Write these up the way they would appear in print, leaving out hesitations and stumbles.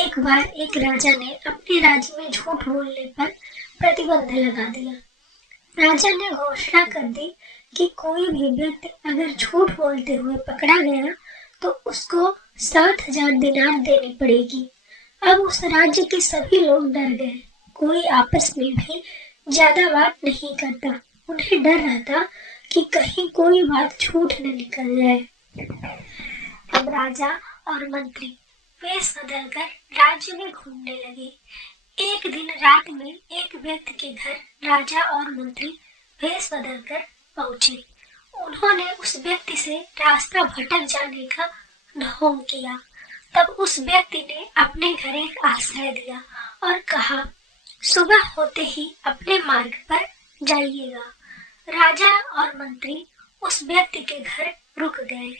एक बार एक राजा ने अपने राज्य में झूठ बोलने पर प्रतिबंध लगा दिया। राजा ने घोषणा कर दी कि कोई भी व्यक्ति अगर झूठ बोलते हुए पकड़ा गया तो उसको 7,000 दिनार देनी पड़ेगी। अब उस राज्य के सभी लोग डर गए। कोई आपस में भी ज्यादा बात नहीं करता। उन्हें डर रहता कि कहीं कोई बात झूठ न निकल जाए। अब राजा और मंत्री वेश बदलकर राज्य में घूमने लगे। एक दिन रात में एक व्यक्ति के घर राजा और मंत्री वेश बदलकर पहुंचे। उन्होंने उस व्यक्ति से रास्ता भटक जाने का ढोंग किया। तब उस व्यक्ति ने अपने घर एक आश्रय दिया और कहा, सुबह होते ही अपने मार्ग पर जाइएगा। राजा और मंत्री उस व्यक्ति के घर रुक गए।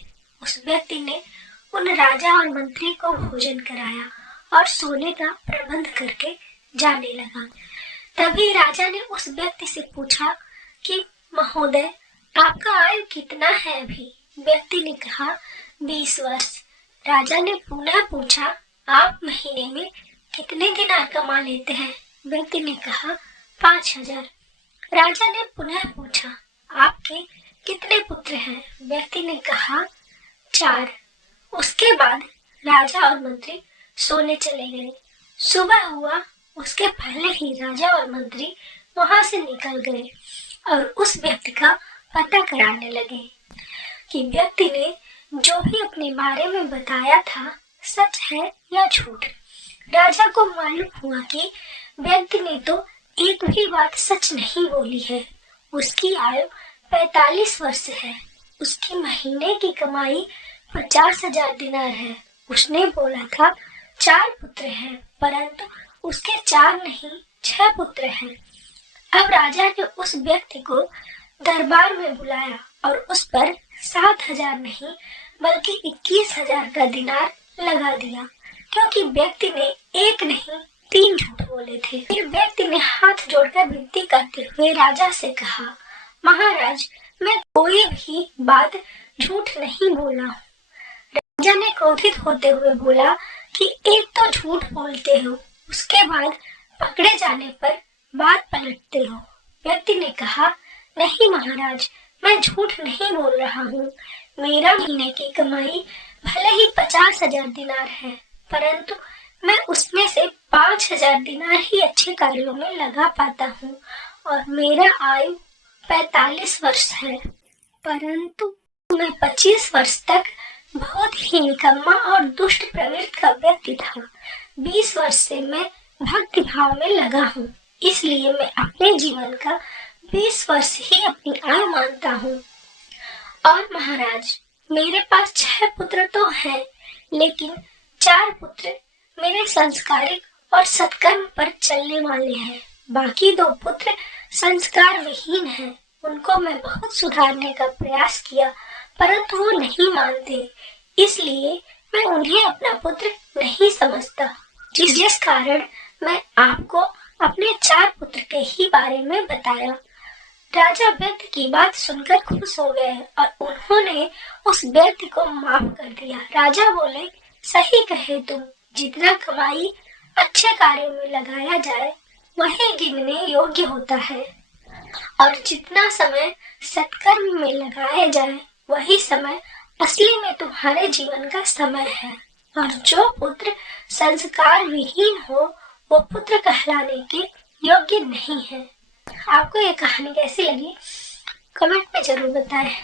उस व्यक्ति ने उन राजा और मंत्री को भोजन कराया और सोने का प्रबंध करके जाने लगा। तभी राजा ने उस व्यक्ति से पूछा कि महोदय, आपका आयु कितना है अभी? व्यक्ति ने कहा 20 वर्ष। राजा ने पुनः पूछा, आप महीने में कितने दिनार कमा लेते हैं? व्यक्ति ने कहा 5,000। राजा ने पुनः पूछा, आपके कितने पुत्र हैं? व्यक्ति ने कहा 4। उसके बाद राजा और मंत्री सोने चले गए। सुबह हुआ उसके पहले ही राजा और मंत्री वहां से निकल गए और उस व्यक्ति का पता कराने लगे कि व्यक्ति ने जो भी अपने बारे में बताया था सच है या झूठ। राजा को मालूम हुआ कि व्यक्ति ने तो एक भी बात सच नहीं बोली है। उसकी आयु 45 वर्ष है। उसकी महीने की कमाई 50,000 दिनार है। उसने बोला था 4 पुत्र हैं, परंतु उसके 4 नहीं 6 पुत्र हैं। अब राजा ने उस व्यक्ति को दरबार में बुलाया और उस पर 7,000 नहीं बल्कि 21,000 का दिनार लगा दिया, क्योंकि व्यक्ति ने एक नहीं 3 झूठ बोले थे। फिर व्यक्ति ने हाथ जोड़कर विनती करते हुए राजा से कहा, महाराज, मैं कोई भी बात झूठ नहीं बोला हूँ। राजा ने क्रोधित होते हुए बोला कि एक तो झूठ बोलते हो, उसके बाद पकड़े जाने पर बात पलटते हो। व्यक्ति ने कहा, नहीं महाराज, मैं झूठ नहीं बोल रहा हूँ। मेरा महीने की कमाई भले ही 50,000 दिनार है, परंतु मैं उसमें से 5,000 दिनार ही अच्छे कार्यों में लगा पाता हूँ और मेरा आयु 45 वर्ष है। परंतु मैं 25 वर्ष तक बहुत ही निकम्मा और दुष्ट प्रवृत्ति का व्यक्ति था। 20 वर्ष से मैं भक्ति भाव में लगा हूँ, इसलिए मैं अपने जीवन का 20 वर्ष ही अपनी आयु मानता हूँ। और महाराज, मेरे पास 6 पुत्र तो हैं, लेकिन 4 पुत्र मेरे संस्कारिक और सत्कर्म पर चलने वाले हैं। बाकी 2 पुत्र संस्कार विहीन हैं। उनको मैं बहुत सुधारने का प्रयास किया, परंतु वो नहीं मानते, इसलिए मैं उन्हें अपना पुत्र नहीं समझता। जिस कारण मैं आपको अपने 4 पुत्र के ही बारे में बताया। राजा व्यक्ति की बात सुनकर खुश हो गए और उन्होंने उस व्यक्ति को माफ कर दिया। राजा बोले, सही कहे तुम, जितना कमाई अच्छे कार्यों में लगाया जाए वही गिनने योग्य होता है, और जितना समय सत्कर्म में लगाया जाए वही समय असली में तुम्हारे जीवन का समय है। और जो पुत्र संस्कार विहीन हो वो पुत्र कहलाने के योग्य नहीं है। आपको ये कहानी कैसी लगी कमेंट में जरूर बताएं।